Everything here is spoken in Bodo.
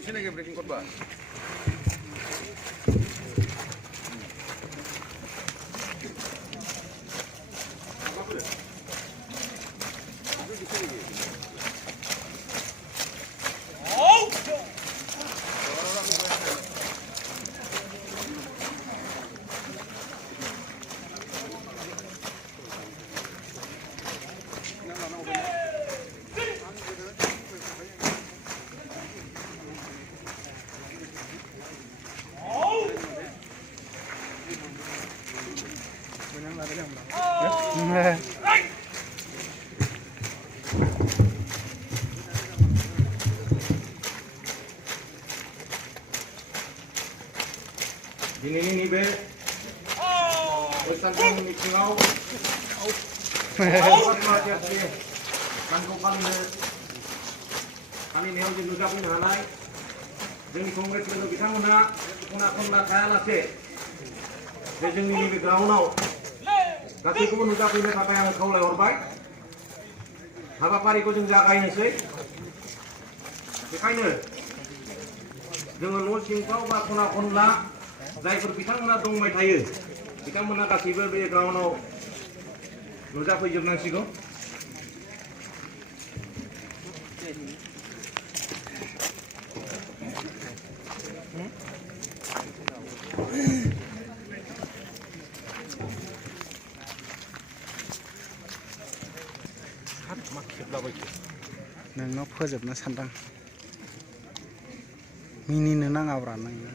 Sini breaking khotbah. Ini be, pesan yang mikau, kami nih harus juga punya halai, jadi kongres itu kita muna kaya lase, jadi ini background kasi ko nung kapin na kapayang kaulay orbay, hapapari ko yung zakay na siya, sikay na, dengan mo singkaw ba kuna जायफोर बिथांमोना दंबाय थायो बिथांमोना गासैबो बे ग्राउन्डआव नुजाफैजोबनांसिगौ नोंनाव फोजोबनो सानदां मिनिनो नाङाब्रा नोङो